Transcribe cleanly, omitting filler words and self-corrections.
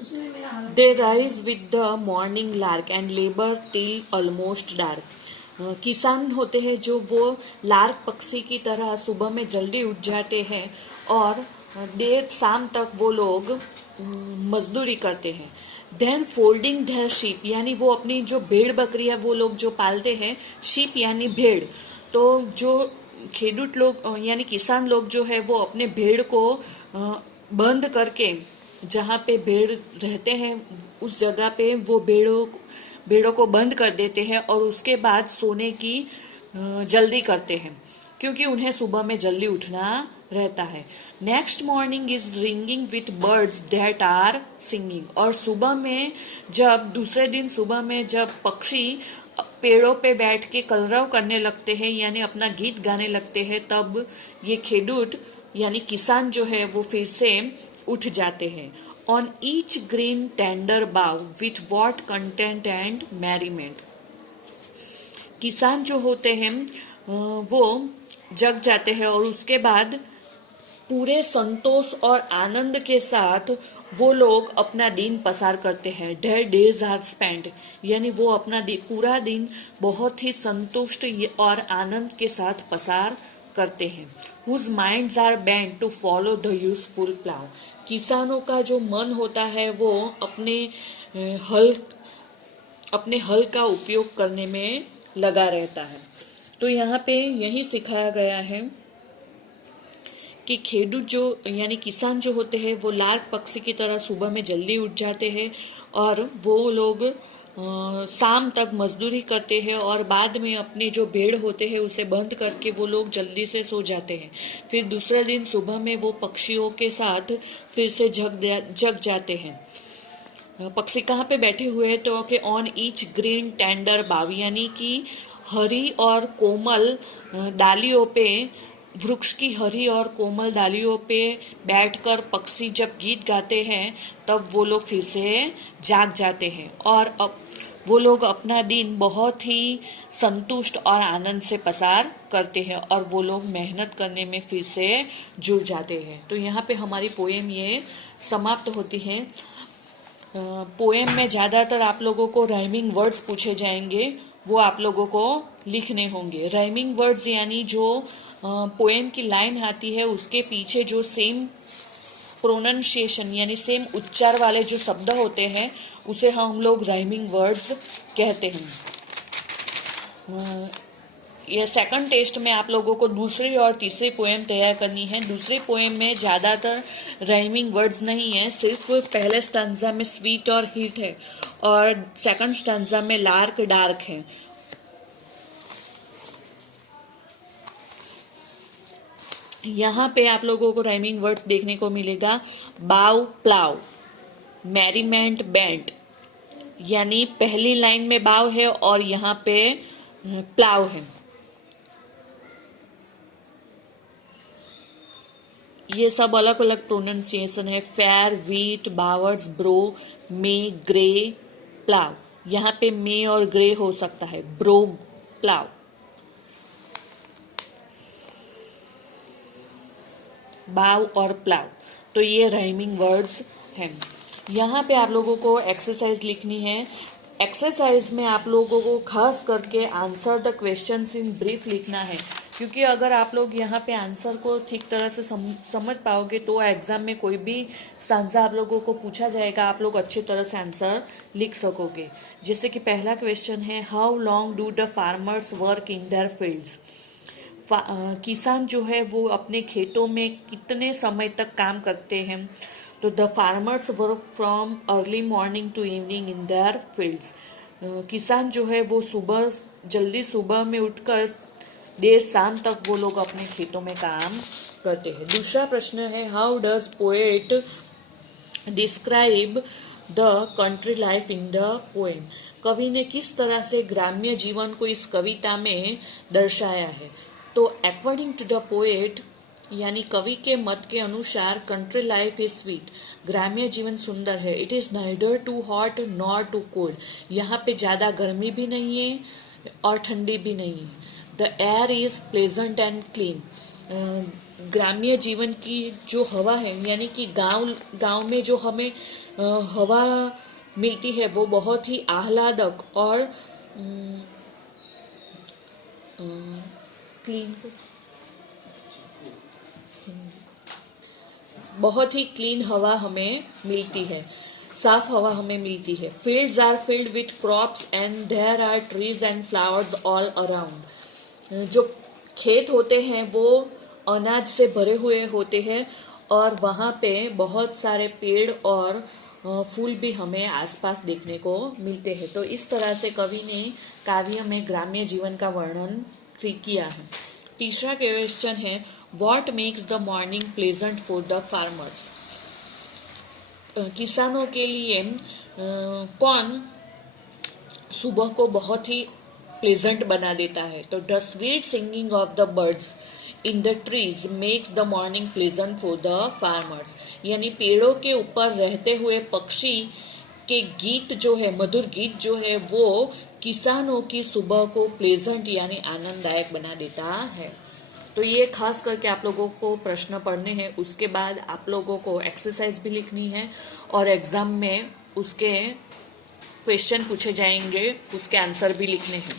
They rise with the morning lark and labour till almost dark. किसान होते हैं जो वो लार्क पक्षी की तरह सुबह में जल्दी उठ जाते हैं और देर शाम तक वो लोग मजदूरी करते हैं। देन फोल्डिंग देयर शीप, यानी वो अपनी जो भेड़ बकरियां वो लोग जो पालते हैं, शीप यानी भेड़, तो जो खेडूत लोग यानी किसान लोग जो है वो अपने भेड़ को बंद करके जहाँ पे भेड़ रहते हैं उस जगह पे वो भेड़ों को बंद कर देते हैं और उसके बाद सोने की जल्दी करते हैं क्योंकि उन्हें सुबह में जल्दी उठना रहता है। Next morning is ringing with birds that are singing, और सुबह में जब दूसरे दिन सुबह में जब पक्षी पेड़ों पे बैठ के कलरव करने लगते हैं यानी अपना गीत गाने लगते हैं, तब ये खेडूत यानी किसान जो है वो फिर से उठ जाते हैं। ऑन ईच ग्रीन टेंडर बाव with what content and merriment, किसान जो होते हैं वो जग जाते हैं और उसके बाद पूरे संतोष और आनंद के साथ वो लोग अपना दिन पसार करते हैं। देयर डेज आर स्पेंट, यानी वो अपना पूरा दिन बहुत ही संतुष्ट और आनंद के साथ पसार करते हैं। Whose minds are bent to follow the useful plough, किसानों का जो मन होता है वो अपने हल का उपयोग करने में लगा रहता है। तो यहाँ पे यही सिखाया गया है कि खेडूत जो यानी किसान जो होते हैं वो लार्क पक्षी की तरह सुबह में जल्दी उठ जाते हैं और वो लोग शाम तक मजदूरी करते हैं और बाद में अपने जो भेड़ होते हैं उसे बंद करके वो लोग जल्दी से सो जाते हैं। फिर दूसरे दिन सुबह में वो पक्षियों के साथ फिर से जग जाते हैं। पक्षी कहाँ पे बैठे हुए हैं तो कि ऑन ईच ग्रीन टेंडर बाव, यानी कि हरी और कोमल डालियों पे, वृक्ष की हरी और कोमल डालियों पे बैठकर पक्षी जब गीत गाते हैं तब वो लोग फिर से जाग जाते हैं और अब वो लोग अपना दिन बहुत ही संतुष्ट और आनंद से पसार करते हैं और वो लोग मेहनत करने में फिर से जुड़ जाते हैं। तो यहाँ पे हमारी पोएम ये समाप्त होती है। पोएम में ज़्यादातर आप लोगों को राइमिंग वर्ड्स पूछे जाएंगे, वो आप लोगों को लिखने होंगे। राइमिंग वर्ड्स यानी जो पोएम की लाइन आती है उसके पीछे जो सेम प्रोनाउंसिएशन यानी सेम उच्चार वाले जो शब्द होते हैं उसे हम लोग राइमिंग वर्ड्स कहते हैं। ये सेकंड टेस्ट में आप लोगों को दूसरी और तीसरी पोएम तैयार करनी है। दूसरी पोएम में ज़्यादातर राइमिंग वर्ड्स नहीं है, सिर्फ पहले स्टैंजा में स्वीट और हीट है और सेकंड स्टैंजा में लार्क डार्क है। यहाँ पे आप लोगों को राइमिंग वर्ड्स देखने को मिलेगा बाव प्लाव, मैरीमेंट बैंड, यानी पहली लाइन में बाव है और यहाँ पे प्लाव है। ये सब अलग अलग प्रोनाउंसिएशन है। फेयर, वीट, बावर्ड्स, ब्रो, मे, ग्रे, प्लाव, यहाँ पे मे और ग्रे हो सकता है, ब्रो, प्लाव। बाव और प्लाव, तो ये राइमिंग वर्ड्स हैं। यहाँ पे आप लोगों को एक्सरसाइज लिखनी है। एक्सरसाइज में आप लोगों को खास करके answer the questions in brief लिखना है, क्योंकि अगर आप लोग यहाँ पे आंसर को ठीक तरह से समझ पाओगे तो एग्जाम में कोई भी स्टांजा आप लोगों को पूछा जाएगा, आप लोग अच्छी तरह से आंसर लिख सकोगे। जैसे कि पहला क्वेश्चन है, how long do the farmers work in their fields, किसान जो है वो अपने खेतों में कितने समय तक काम करते हैं। तो the farmers work from early morning to evening in their fields, किसान जो है वो जल्दी सुबह में उठकर देर शाम तक वो लोग अपने खेतों में काम करते हैं। दूसरा प्रश्न है, how does poet describe the country life in the poem, कवि ने किस तरह से ग्राम्य जीवन को इस कविता में दर्शाया है। तो अकॉर्डिंग टू द पोएट यानी कवि के मत के अनुसार कंट्री लाइफ इज स्वीट, ग्राम्य जीवन सुंदर है। It is neither too hot nor too cold, यहाँ पे ज़्यादा गर्मी भी नहीं है और ठंडी भी नहीं है। The air is pleasant and clean, ग्राम्य जीवन की जो हवा है यानी कि गांव में जो हमें हवा मिलती है वो बहुत ही आह्लादक और क्लीन, बहुत ही क्लीन हवा हमें मिलती है, साफ हवा हमें मिलती है। Fields are filled with crops and there are trees and flowers all around. जो खेत होते हैं वो अनाज से भरे हुए होते हैं और वहाँ पे बहुत सारे पेड़ और फूल भी हमें आसपास देखने को मिलते हैं। तो इस तरह से कवि ने काव्य में ग्राम्य जीवन का वर्णन किया है। तीसरा क्वेश्चन है, what makes the morning pleasant for the farmers. किसानों के लिए कौन सुबह को बहुत ही प्लेजेंट बना देता है। तो the sweet singing of the birds in the trees makes the morning pleasant for the farmers. यानी पेड़ों के ऊपर रहते हुए पक्षी के गीत जो है, मधुर गीत जो है, वो किसानों की सुबह को प्लेजेंट यानी आनंददायक बना देता है। तो ये खास करके आप लोगों को प्रश्न पढ़ने हैं, उसके बाद आप लोगों को एक्सरसाइज भी लिखनी है और एग्जाम में उसके क्वेश्चन पूछे जाएंगे, उसके आंसर भी लिखने हैं।